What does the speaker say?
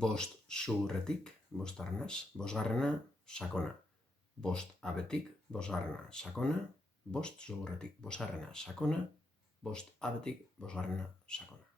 bost zuhurretik, bostarrenaz, bosgarrena, sakona. Bost abetik, bosgarrena, sakona, bost zuhurretik, bosgarrena, sakona, bost abetik, bosgarrena, sakona.